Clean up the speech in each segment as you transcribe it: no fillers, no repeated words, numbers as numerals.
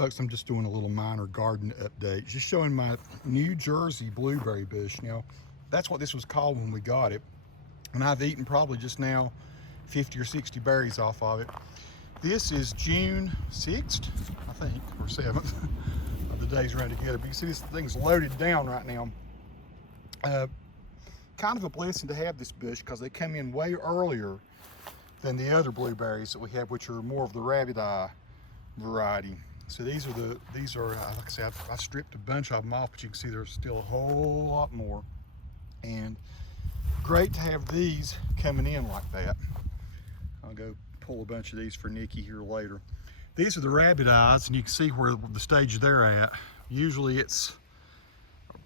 Folks, I'm just doing a little minor garden update, just showing my New Jersey blueberry bush. Now, that's what this was called when we got it, and I've eaten probably just now 50 or 60 berries off of it. This is June 6th, I think, or 7th. The days run together, but you see this thing's loaded down right now. Kind of a blessing to have this bush because they come in way earlier than the other blueberries that we have, which are more of the rabbit eye variety. So these are like I said, I stripped a bunch of them off, but you can see there's still a whole lot more. And great to have these coming in like that. I'll go pull a bunch of these for Nikki here later. These are the rabbit eyes, and you can see where the stage they're at. Usually it's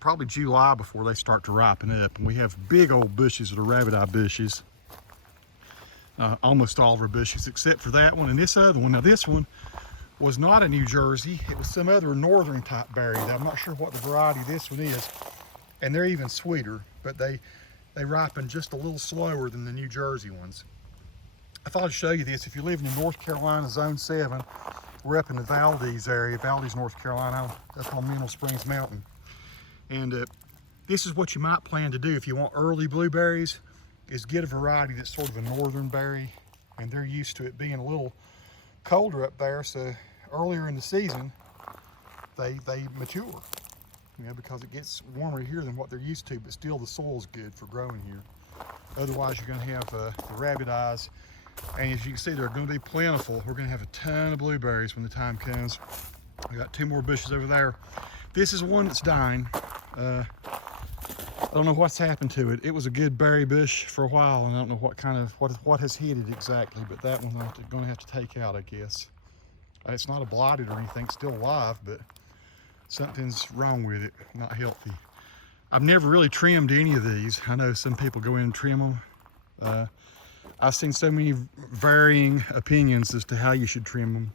probably July before they start to ripen up. And we have big old bushes of the rabbit eye bushes. Almost all of our bushes except for that one and this other one. Now this one was not a New Jersey, it was some other northern type berry. I'm not sure what the variety this one is, and they're even sweeter, but they ripen just a little slower than the New Jersey ones. I thought I'd show you this. If you're living in North Carolina, Zone 7, we're up in the Valdez area, Valdez, North Carolina, up on Mineral Springs Mountain. And this is what you might plan to do if you want early blueberries, is get a variety that's sort of a northern berry, and they're used to it being a little colder up there, so earlier in the season they mature, you know, because it gets warmer here than what they're used to, but still the soil's good for growing here. Otherwise you're going to have the rabbit eyes, and as you can see they're going to be plentiful. We're going to have a ton of blueberries when the time comes. I got two more bushes over there. This is one that's dying. I don't know what's happened to it. It was a good berry bush for a while, and I don't know what has hit it exactly, but that one I'm going to have to take out, I guess. It's not a blighted or anything, it's still alive, but something's wrong with it, not healthy. I've never really trimmed any of these. I know some people go in and trim them. I've seen so many varying opinions as to how you should trim them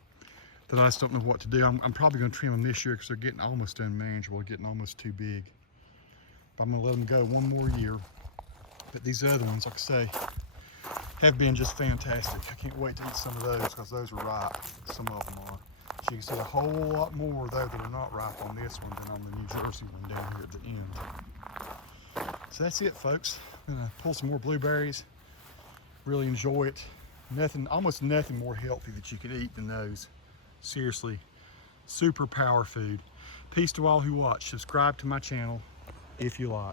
that I just don't know what to do. I'm probably going to trim them this year because they're getting almost unmanageable, getting almost too big. I'm gonna let them go one more year. But these other ones, like I say, have been just fantastic. I can't wait to eat some of those because those are ripe. Some of them are. So you can see a whole lot more though that are not ripe on this one than on the New Jersey one down here at the end. So that's it, folks. I'm gonna pull some more blueberries. Really enjoy it. Almost nothing more healthy that you could eat than those. Seriously, super power food. Peace to all who watch. Subscribe to my channel if you like.